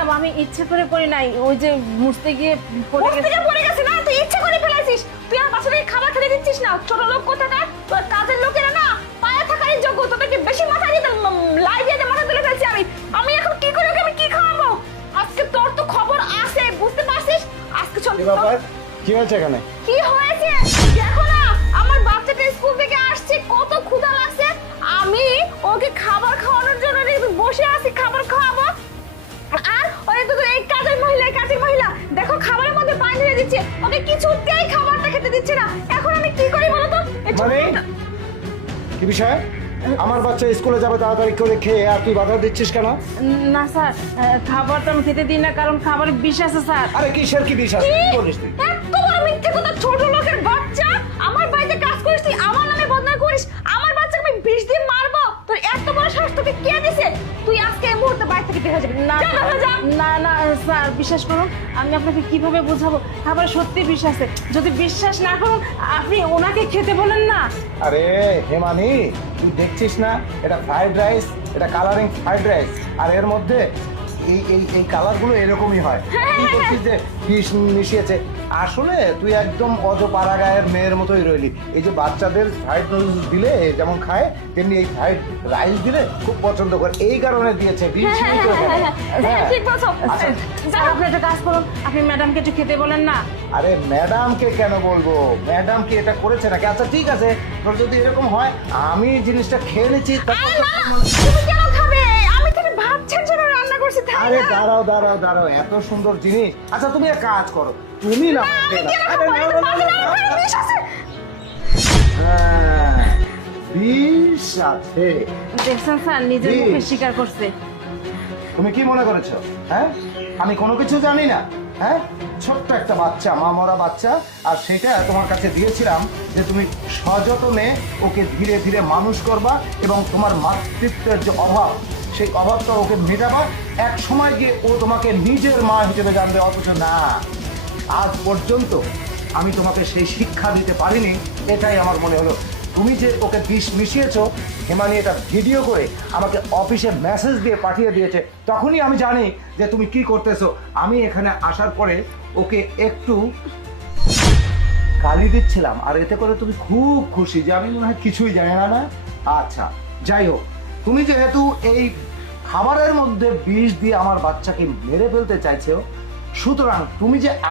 Madam আমি ইচ্ছে করে করি নাই, ওই যে মুছতে গিয়ে পড়ে মুখ গেছে। থেকে পড়ে গেছে না, তুই ইচ্ছা করে ফেলাইছিস। তুই আমার বাচ্চাদের খাবার খেতে দিচ্ছিস না, ছোট লোক কোথাকার। তোর কাজের লোকেরা না পায়ে থাকারই যোগ্য, তোদেরকে বেশি মাথা দিয়ে লাই দিয়ে মাথা তুলে ফেলছি আমি। আমি এখন কি করি, ওকে আমি কি খাওয়াবো? আজকে তোর তো খবর আছে, বুঝতে পারছিস? আজকে চল। কি ব্যাপার, কি হয়েছে এখানে? কি হয়েছে দেখো না, আমার বাচ্চাটা স্কুল থেকে আসছে, কত ক্ষুধা লাগছে। আমি ওকে খাবার খাওয়ানোর জন্য বসে আছি, খাবার খাওয়াবো। আর ওই তো এই কাজের মহিলা দেখো খাবারের মধ্যে পানি ঢেলে দিচ্ছে, ওকে কিছুতেই খাবারটা খেতে দিচ্ছে না। এখন আমি কি করি বলো তো? মানে কি বিষয়? আমার বাচ্চা স্কুলে যাবে তাড়াতাড়ি করে খেয়ে, আর তুই বাধা দিচ্ছিস কেন? না স্যার, খাবারটা আমি খেতে দিই না, কারণ খাবারে বিষ আছে স্যার। আরে কিসের কি বিশ্বাস বলিস তুই? এত বড় মিথ্যে কথা, ছোট লোকের বাচ্চা। আমার বাড়িতে কাজ করিস তুই, আমার নামে বদনাম করিস। আমার বাচ্চাকে আমি 20 দিন মারবো? তোর এত বড় সাহস তোকে কে দিছে? তুই আজকে এই মুহূর্তে বাড়ি থেকে বের হয়ে যাবি। না যা, বের হয়ে যা। না না স্যার, বিশ্বাস করুন, আমি আপনাকে কিভাবে বোঝাবো খাবার সত্যি বিষ আছে। যদি বিশ্বাস না করুন আপনি ওনাকে খেতে বলেন না। আরে হেমানি, তুই দেখছিস না এটা ফ্রাইড রাইস, এটা কালারিং ফ্রাইড রাইস, আর এর মধ্যে এই এই এই কালারগুলো এরকমই হয়। তুই বলছিস যে বিষ মিশিয়েছে। আসলে তুই একদম অজপাড়া গায়ের মেয়ের মতোই রইলি। এই যে বাচ্চাদের ফ্রাইড নুডলস দিলে যেমন খায়, তেমনি এই ফ্রাইড রাইস দিলে খুব পছন্দ করে, এই কারণে দিয়েছে বিষ মিশিয়েছে ওখানে। হ্যাঁ। ঠিক বলছো। আচ্ছা। স্যার আপনি একটা কাজ করুন, আপনি ম্যাডামকে একটু খেতে বলেন না। আরে ম্যাডামকে কেন বলবো? ম্যাডাম কি এটা করেছে নাকি? আচ্ছা ঠিক আছে, তোর যদি এরকম হয় আমি জিনিসটা খেয়ে নিচ্ছি। আরে না, তুমি কেন খাবে? আমি তো বাচ্চার জন্য রান্না করছি, তাই আরে না? দাঁড়াও, এত সুন্দর জিনিস। আচ্ছা তুমি এক কাজ করো, তুমি না আমি খেয়ে নাও। কেন আরে খাবো? নাও, এটা নাও, বাজে না, নাও, এখানে নাও। বিষ আছে। হ্যাঁ, বিষ আছে। দেখছেন স্যার, নিজের বিষ। মুখে স্বীকার করছে। তুমি কি মনে করেছো? হ্যাঁ, আমি কোনো কিছু জানি না? হ্যাঁ, ছোট্ট একটা বাচ্চা, মা মরা বাচ্চা, আর সেটা তোমার কাছে দিয়েছিলাম যে তুমি সযত্নে ওকে ধীরে ধীরে মানুষ করবা, এবং তোমার মাতৃত্বের যে অভাব, সেই অভাবটা ওকে মেটাবা। এক সময় গিয়ে ও তোমাকে নিজের মা হিসেবে জানবে। অথচ না, আজ পর্যন্ত আমি তোমাকে সেই শিক্ষা দিতে পারিনি। এটাই আমার মনে হলো। তুমি যে ওকে বিষ মিশিয়েছো, হেমানি এটা ভিডিও করে আমাকে অফিসে মেসেজ দিয়ে পাঠিয়ে দিয়েছে। তখনই আমি জানি যে তুমি কি করতেছো। আমি এখানে আসার পরে ওকে একটু গালি দিচ্ছিলাম, আর এতে করে তুমি খুব খুশি যে আমি মনে হয় কিছুই জানি না। না, আচ্ছা যাই হোক, তুমি যেহেতু এই খাবারের মধ্যে বিষ দিয়ে আমার বাচ্চাকে মেরে ফেলতে চাইছো, সুতরাং তুমি যে